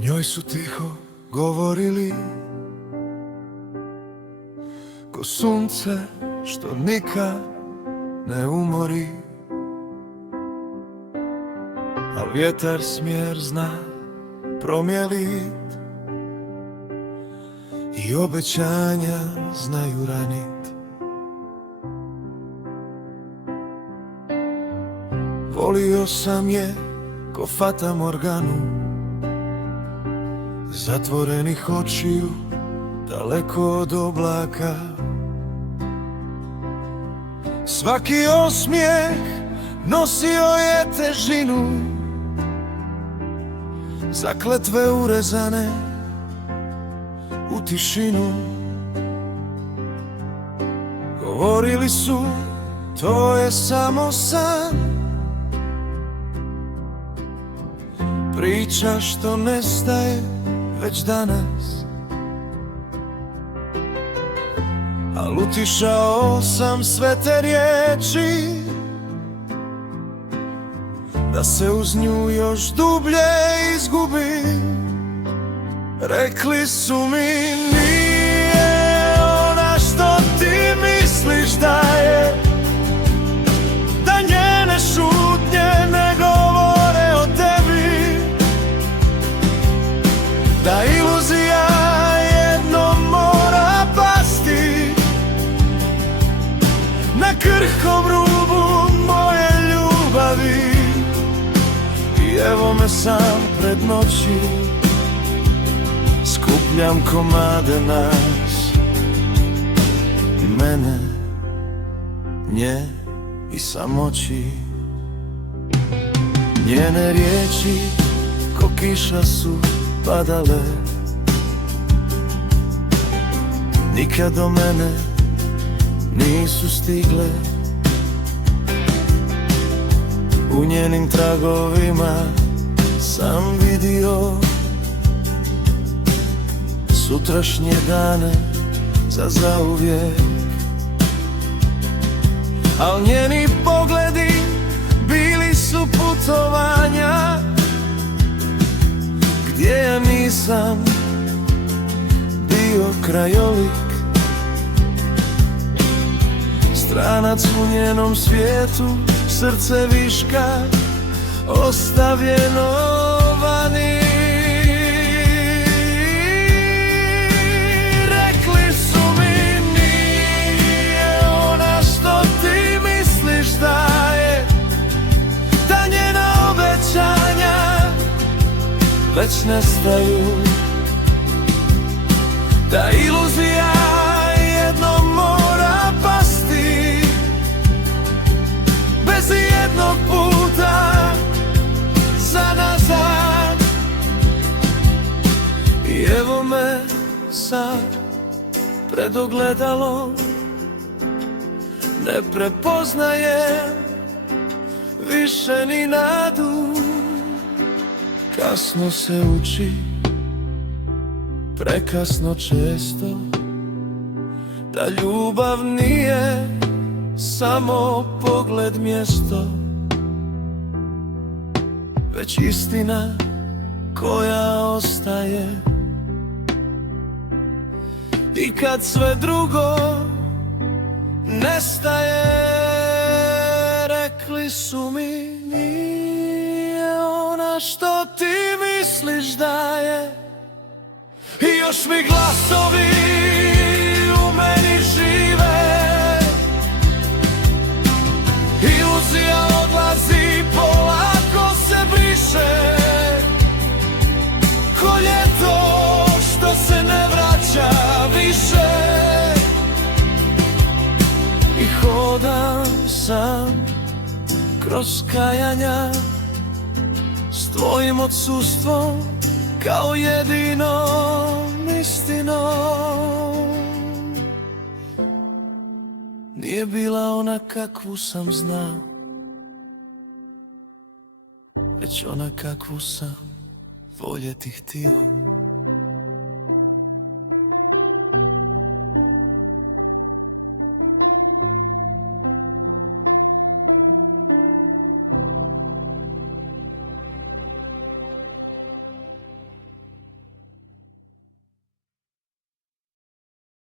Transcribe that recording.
njoj su tiho govorili, ko sunce što nikad ne umori, a vjetar smjer zna promjelit i obećanja znaju ranit. Volio sam je ko Fata Morganu, zatvorenih očiju, daleko od oblaka. Svaki osmijeh nosio je težinu, zakletve urezane u tišinu. Govorili su, to je samo san, priča što nestaje već danas. Al utišao sam sve te riječi, da se uz nju još dublje izgubim. Rekli su mi, nije ona što ti misliš da je, da njene šutnje ne govore o tebi, da iluzija jednom mora pasti na krhkom rubu moje ljubavi. I evo me sam pred noći, skupljam komade nas, mene, nje i samoći. Njene riječi ko kiša su padale, nikad do mene nisu stigle. U njenim tragovima sam vidio sutrašnje dane za zauvijek. Al njeni pogledi bili su putovanja gdje ja nisam bio krajolik, stranac u njenom svijetu, srce viška ostavljeno vani. Rekli su mi, nije ona što ti misliš da je, da njena obećanja već nestaju, da iluzija jednom mora pasti bez jednog puta za nazad. I evo me sad pred ogledalom, ne prepoznajem više ni nadu. Kasno se uči, prekasno često, da ljubav nije samo pogled mjesto, već istina koja ostaje. I kad sve drugo nestaje, rekli su mi, nije ona što ti misliš da je. I još mi glasovi u meni žive, iluzija odlazi, polako se briše, ko ljeto što se ne vraća više. I hodam sam kroz kajanja, s tvojim odsustvom kao jedinom istinom. Nije bila ona kakvu sam znao, već ona kakvu sam voljeti htio.